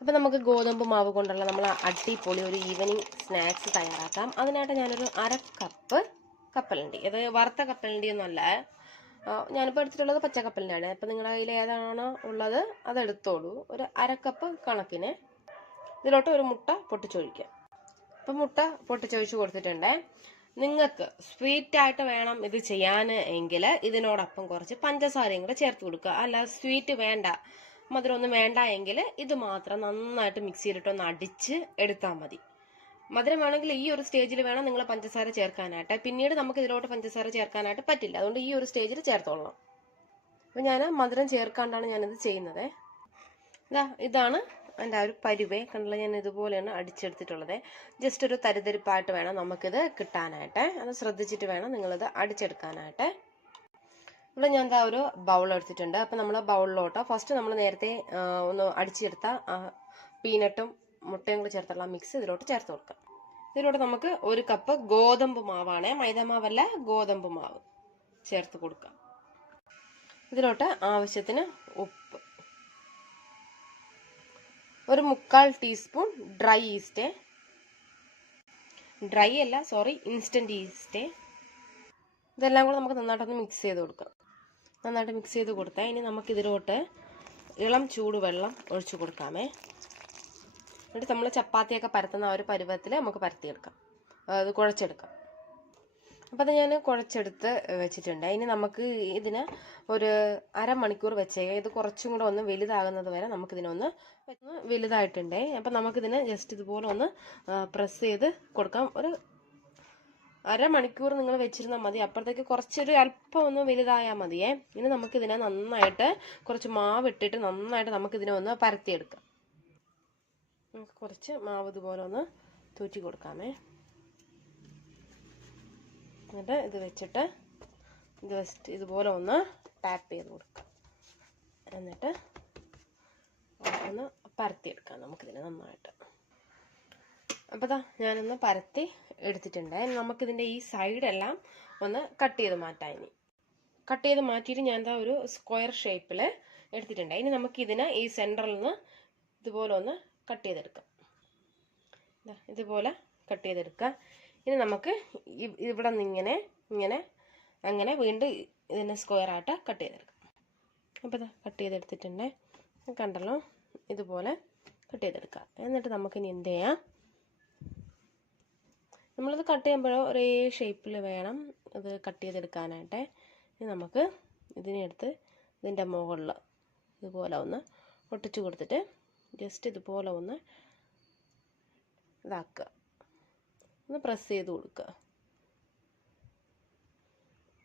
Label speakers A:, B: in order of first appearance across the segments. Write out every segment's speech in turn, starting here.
A: അപ്പോൾ നമുക്ക് ഗോതമ്പ് മാവ് കൊണ്ടുള്ള നമ്മൾ അടിപൊളി ഒരു ഈവനിങ് സ്നാക്സ് തയ്യാറാക്കാം. അതിനായിട്ട് ഞാനൊരു അര കപ്പ് കപ്പലണ്ടി. ഇത് വറുത്ത കപ്പലണ്ടി ഒന്നുമല്ല ഞാനിപ്പോൾ എടുത്തിട്ടുള്ളത് പച്ച കപ്പലിന്റെയാണ് അപ്പോൾ നിങ്ങളുടെ കയ്യിൽ ഏതാണോ ഉള്ളത് അതെടുത്തോളൂ. ഒരു അര കപ്പ് കണക്കിന് ഇതിലോട്ട് ഒരു മുട്ട പൊട്ടിച്ചൊഴിക്കുക അപ്പം മുട്ട പൊട്ടിച്ചൊഴിച്ച് കൊടുത്തിട്ടുണ്ട്. നിങ്ങൾക്ക് സ്വീറ്റ് ആയിട്ട് വേണം ഇത് ചെയ്യാൻ എങ്കിൽ ഇതിനോടൊപ്പം കുറച്ച് പഞ്ചസാരയും കൂടെ ചേർത്ത് കൊടുക്കുക. അല്ല സ്വീറ്റ് വേണ്ട. മധുരമൊന്നും വേണ്ട എങ്കിൽ ഇത് മാത്രം നന്നായിട്ട് മിക്സിയിലിട്ടൊന്ന് അടിച്ച് എടുത്താൽ മതി. മധുരം വേണമെങ്കിൽ ഈ ഒരു സ്റ്റേജിൽ വേണം നിങ്ങൾ പഞ്ചസാര ചേർക്കാനായിട്ട്. പിന്നീട് നമുക്ക് ഇതിലോട്ട് പഞ്ചസാര ചേർക്കാനായിട്ട് പറ്റില്ല. അതുകൊണ്ട് ഈ ഒരു സ്റ്റേജിൽ ചേർത്തോളണം. അപ്പം ഞാൻ മധുരം ചേർക്കാണ്ടാണ് ഞാനിത് ചെയ്യുന്നത്. ഇതാ ഇതാണ് എന്റെ ആ ഒരു പരുവേ. കണ്ടില്ല? ഞാൻ ഇതുപോലെയാണ് അടിച്ചെടുത്തിട്ടുള്ളത്. ജസ്റ്റ് ഒരു തരിതരിപ്പായിട്ട് വേണം നമുക്കിത് കിട്ടാനായിട്ട്. അത് ശ്രദ്ധിച്ചിട്ട് വേണം നിങ്ങളിത് അടിച്ചെടുക്കാനായിട്ട്. ഇവിടെ ഞാൻ എന്താ ഒരു ബൗൾ എടുത്തിട്ടുണ്ട്. അപ്പം നമ്മൾ ബൗളിലോട്ട് ഫസ്റ്റ് നമ്മൾ നേരത്തെ ഒന്ന് അടിച്ചെടുത്ത പീനട്ടും മുട്ടയും കൂടി ചേർത്തുള്ള മിക്സ് ഇതിലോട്ട് ചേർത്ത് കൊടുക്കാം. ഇതിലോട്ട് നമുക്ക് ഒരു കപ്പ് ഗോതമ്പ് മാവാണ്. മൈദ മാവല്ല ഗോതമ്പ് മാവ് ചേർത്ത് കൊടുക്കാം. ഇതിലോട്ട് ആവശ്യത്തിന് ഉപ്പ്. ഒരു മുക്കാൽ ടീസ്പൂൺ ഡ്രൈ ഈസ്റ്റ് ഡ്രൈ അല്ല സോറി ഇൻസ്റ്റന്റ് ഈസ്റ്റ് ഇതെല്ലാം കൂടെ നമുക്ക് നന്നായിട്ടൊന്ന് മിക്സ് ചെയ്ത് കൊടുക്കാം. നന്നായിട്ട് മിക്സ് ചെയ്ത് കൊടുത്താൽ ഇനി നമുക്ക് ഇതിലോട്ട് ഇളം ചൂടുവെള്ളം ഒഴിച്ചു കൊടുക്കാമേ. എന്നിട്ട് നമ്മൾ ചപ്പാത്തിയൊക്കെ പരത്തുന്ന ആ ഒരു പരുവത്തിൽ നമുക്ക് പരത്തിയെടുക്കാം. അത് കുഴച്ചെടുക്കാം. അപ്പോൾ അത് ഞാൻ കുഴച്ചെടുത്ത് വെച്ചിട്ടുണ്ട്. ഇനി നമുക്ക് ഇതിന് ഒരു അരമണിക്കൂർ വെച്ചേക്കാം. ഇത് കുറച്ചും കൂടെ ഒന്ന് വലുതാകുന്നത് വരെ നമുക്കിതിനൊന്ന് വലുതായിട്ടുണ്ടേ. അപ്പം നമുക്കിതിനെ ജസ്റ്റ് ഇതുപോലെ ഒന്ന് പ്രസ് ചെയ്ത് കൊടുക്കാം. ഒരു അരമണിക്കൂർ നിങ്ങൾ വെച്ചിരുന്നാൽ മതി. അപ്പോഴത്തേക്ക് കുറച്ചൊരു അല്പം ഒന്ന് വലുതായാൽ മതിയേ. ഇനി നമുക്കിതിനെ നന്നായിട്ട് കുറച്ച് മാവ് ഇട്ടിട്ട് നന്നായിട്ട് നമുക്കിതിനെ ഒന്ന് പരത്തിയെടുക്കാം. നമുക്ക് കുറച്ച് മാവ് ഇതുപോലെ ഒന്ന് തൂറ്റി കൊടുക്കാമേ. എന്നിട്ട് ഇത് വെച്ചിട്ട് ഇത് ജസ്റ്റ് ഇതുപോലെ ഒന്ന് ടാപ്പ് ചെയ്ത് കൊടുക്കാം. എന്നിട്ട് ഒന്ന് പരത്തിയെടുക്കാം നമുക്കിതിനെ നന്നായിട്ട്. അപ്പോൾ ദാ ഞാനൊന്ന് പരത്തി എടുത്തിട്ടുണ്ട്. നമുക്കിതിന്റെ ഈ സൈഡെല്ലാം ഒന്ന് കട്ട് ചെയ്ത് മാറ്റാം ഇനി. കട്ട് ചെയ്ത് മാറ്റിയിട്ട് ഞാൻ എന്താ ഒരു സ്ക്വയർ ഷേപ്പിൽ എടുത്തിട്ടുണ്ട്. ഇനി നമുക്കിതിനെ ഈ സെന്ററിൽ നിന്ന് ഇതുപോലെ ഒന്ന് കട്ട് ചെയ്തെടുക്കാം. ഇതുപോലെ കട്ട് ചെയ്തെടുക്കുക. ഇനി നമുക്ക് ഇവിടെ നിന്ന് ഇങ്ങനെ ഇങ്ങനെ അങ്ങനെ വീണ്ടും ഇതിനെ സ്ക്വയർ ആയിട്ട് കട്ട് ചെയ്തെടുക്കാം. അപ്പോൾ ഇതാ കട്ട് ചെയ്തെടുത്തിട്ടുണ്ട്. കണ്ടല്ലോ? ഇതുപോലെ കട്ട് ചെയ്തെടുക്കാം എന്നിട്ട് നമുക്കിനി എന്ത് ചെയ്യാം? നമ്മളിത് കട്ട് ചെയ്യുമ്പോൾ ഒരേ ഷേപ്പിൽ വേണം അത് കട്ട് ചെയ്തെടുക്കാനായിട്ട്. ഇനി നമുക്ക് ഇതിനെടുത്ത് ഇതിന്റെ മുകളിൽ ഇതുപോലെ ഒന്ന് ഒട്ടിച്ചു കൊടുത്തിട്ട് ജസ്റ്റ് ഇതുപോലെ ഒന്ന് ഇതാക്കുക. ഒന്ന് പ്രസ് ചെയ്ത് കൊടുക്കുക.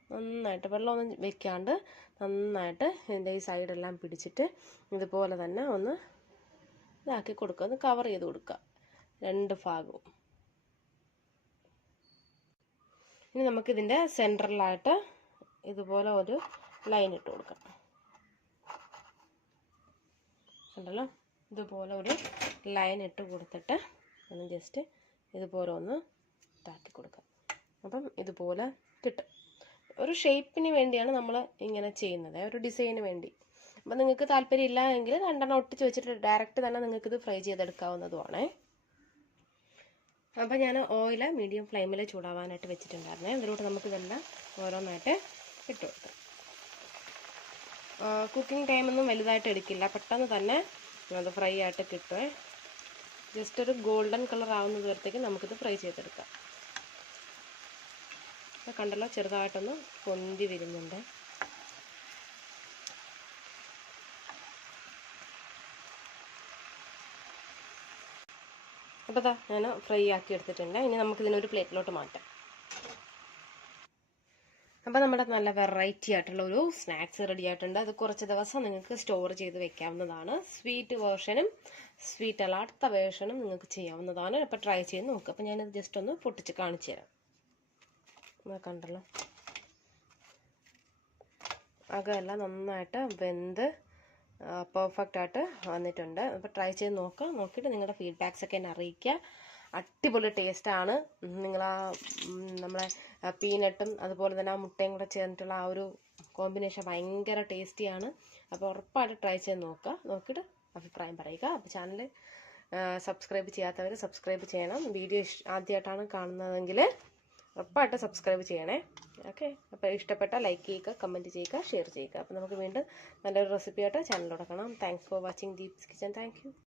A: നന്നായിട്ട് വെള്ളമൊന്നും വെക്കാണ്ട് നന്നായിട്ട് ഇതിന്റെ ഈ സൈഡെല്ലാം പിടിച്ചിട്ട് ഇതുപോലെ തന്നെ ഒന്ന് ഇതാക്കി കൊടുക്കുക. ഒന്ന് കവർ ചെയ്ത് കൊടുക്കുക. രണ്ട് ഭാഗവും. ഇനി നമുക്ക് നമുക്കിതിന്റെ സെന്ററിലായിട്ട് ഇതുപോലെ ഒരു ലൈൻ ഇട്ട് കൊടുക്കാം. ഉണ്ടല്ലോ ഇതുപോലെ ഒരു ലൈൻ ഇട്ട് കൊടുത്തിട്ട് ഒന്ന് ജസ്റ്റ് ഇതുപോലെ ഒന്ന് താക്കി കൊടുക്കാം. അപ്പം ഇതുപോലെ കിട്ടും. ഒരു ഷേപ്പിന് വേണ്ടിയാണ് നമ്മൾ ഇങ്ങനെ ചെയ്യുന്നത്. ഒരു ഡിസൈന് വേണ്ടി. അപ്പം നിങ്ങൾക്ക് താല്പര്യം ഇല്ല എങ്കിൽ രണ്ടെണ്ണം ഒട്ടിച്ച് വെച്ചിട്ട് ഡയറക്റ്റ് തന്നെ നിങ്ങൾക്കിത് ഫ്രൈ ചെയ്തെടുക്കാവുന്നതുമാണ് അപ്പം ഞാൻ ഓയിൽ മീഡിയം ഫ്ലെയിമിൽ ചൂടാവാനായിട്ട് വെച്ചിട്ടുണ്ടായിരുന്നേ. അതിലോട്ട് നമുക്ക് ഇതെല്ലാം ഓരോന്നായിട്ട് ഇട്ട് കൊടുക്കാം. കുക്കിംഗ് ടൈമൊന്നും വലുതായിട്ട് എടുക്കില്ല. പെട്ടെന്ന് തന്നെ അത് ഫ്രൈ ആയിട്ട് കിട്ടുമേ ജസ്റ്റ് ഒരു ഗോൾഡൻ കളർ ആവുന്നത് വരത്തേക്ക് നമുക്കിത് ഫ്രൈ ചെയ്തെടുക്കാം. കണ്ടല്ലോ ചെറുതായിട്ടൊന്ന് പൊന്തി വരുന്നുണ്ട്. അപ്പോൾ ദാ ഞാൻ ഫ്രൈ ആക്കി എടുത്തിട്ടുണ്ട്. ഇനി നമുക്ക് നമുക്കിതിനൊരു പ്ലേറ്റിലോട്ട് മാറ്റാം. അപ്പോൾ നമ്മുടെ നല്ല വെറൈറ്റി ആയിട്ടുള്ള ഒരു സ്നാക്സ് റെഡി ആയിട്ടുണ്ട്. അത് കുറച്ച് ദിവസം നിങ്ങൾക്ക് സ്റ്റോർ ചെയ്ത് വെക്കാവുന്നതാണ്. സ്വീറ്റ് വേർഷനും സ്വീറ്റ് അല്ലാത്ത വേർഷനും നിങ്ങൾക്ക് ചെയ്യാവുന്നതാണ്. അപ്പോൾ ട്രൈ ചെയ്ത് നോക്കുക അപ്പോൾ ഞാനത് ജസ്റ്റ് ഒന്ന് പൊട്ടിച്ച് കാണിച്ചു തരാം. കണ്ടല്ലോ. അകമെല്ലാം നന്നായിട്ട് വെന്ത് പെർഫെക്റ്റ് ആയിട്ട് വന്നിട്ടുണ്ട്. അപ്പോൾ ട്രൈ ചെയ്ത് നോക്കുക നോക്കിയിട്ട് നിങ്ങളുടെ ഫീഡ്ബാക്സ് ഒക്കെ എന്നെ അറിയിക്കുക. അടിപൊളി ടേസ്റ്റാണ് നിങ്ങൾ ആ നമ്മളെ പീനട്ടും അതുപോലെ തന്നെ ആ മുട്ടയും കൂടെ ചേർന്നിട്ടുള്ള ആ ഒരു കോമ്പിനേഷൻ ഭയങ്കര ടേസ്റ്റിയാണ് അപ്പോൾ ഉറപ്പായിട്ട് ട്രൈ ചെയ്ത് നോക്കുക. നോക്കിയിട്ട് അഭിപ്രായം പറയുക. അപ്പോൾ ചാനൽ സബ്സ്ക്രൈബ് ചെയ്യാത്തവർ സബ്സ്ക്രൈബ് ചെയ്യണം. വീഡിയോ ഇഷ് ആദ്യമായിട്ടാണ് കാണുന്നതെങ്കിൽ ഉറപ്പായിട്ട് സബ്സ്ക്രൈബ് ചെയ്യണേ. ഓക്കെ അപ്പോൾ ഇഷ്ടപ്പെട്ടാൽ ലൈക്ക് ചെയ്യുക കമന്റ് ചെയ്യുക ഷെയർ ചെയ്യുക. അപ്പോൾ നമുക്ക് വീണ്ടും നല്ലൊരു റെസിപ്പി ആയിട്ട് ചാനലിലോട്ട് കാണാം thanks for watching Deeps kitchen thank